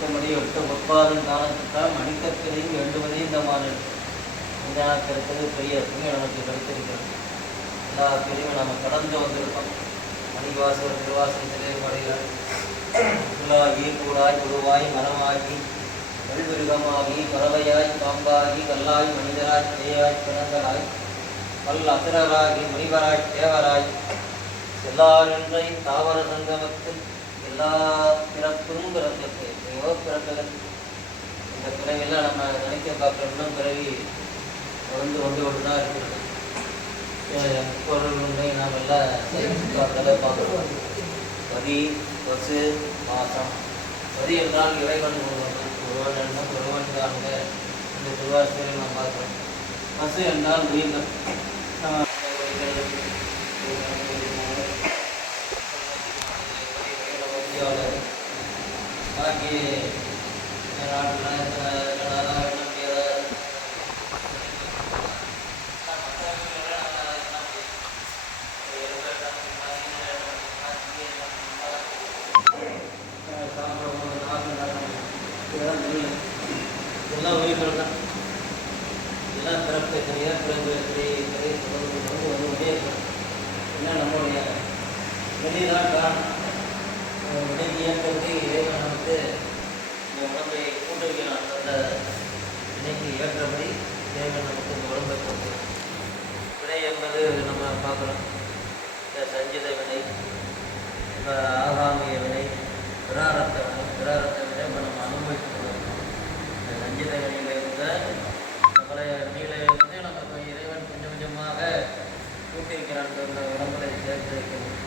சுத்தமடி ஒட்ட ஒப்பாதன் காலத்துக்கால் மணிக்கத்திலையும் வேண்டுவதே இந்த மாநிலம் விஞ்ஞான கிடைத்தது பெரிய புண்ணியம் நமக்கு கிடைத்திருக்கிறது எல்லா பேரையும் நாம் கடந்து வந்திருக்கோம். மணிவாசல் திருவாசல் சிலைமடைகள் உள்ளாகி கூடாய் குருவாய் மரமாகி கல்விருகமாகி பறவையாய் பாம்பாகி கல்லாய் மனிதராய் தேயாய் பிறந்தராய் பல் அசுரராகி முனிவராய் தேவராய் எல்லாரென்றை தாவர சங்கமத்தில் எல்லா பிறப்பும் பிறப்பிற்கு எத்தனையோ பிறப்பிற்கு இந்த பிறவியெல்லாம் நம்ம நினைக்க பார்க்குறோம்னா பிறவி தொடர்ந்து கொண்டு கொண்டு தான் இருக்கிறது. அஹ் பொருள் உண்மை நாம் எல்லாம் சேர்த்து பார்க்கல பார்க்கிறோம். வரி கொசு மாசம். வரி என்றால் இறைவன் ஒருவன். ஒருவன் என்றும் ஒருவன் காண்க இந்த திருவாசத்தில் நாம் பார்க்குறோம். பசு என்றால் உயிர்கள். ஆஹ் பாக்கி நாட்டில் உயிர்கள் தான் இதெல்லாம் பிறப்பு எத்தனையோ பிறகு எத்தனை வந்து கொண்டே இருக்கும் நம்மளுடைய வெளிதான் காரணம் வினை இயக்கத்தை இறைவன் வந்து இந்த உடம்பை கூட்டுவிக்கிறான் அந்த வினைக்கு ஏற்றபடி இறைவன் நமக்கு இந்த உடம்பை கொடுக்கிறான். வினை என்பது நம்ம பார்க்குறோம். இந்த சஞ்சித வினை இப்போ ஆகாமிய வினை பிராரத்த வினை. பிராரத்த வினை இப்போ நம்ம அனுபவித்து கொண்டிருக்கோம் இந்த சஞ்சித வினையில் இருந்த நம்மளை வினையில இருந்து நமக்கு இறைவன் கொஞ்சம் கொஞ்சமாக கூட்டி வைக்கிறான் இந்த சேர்த்து வைக்கணும்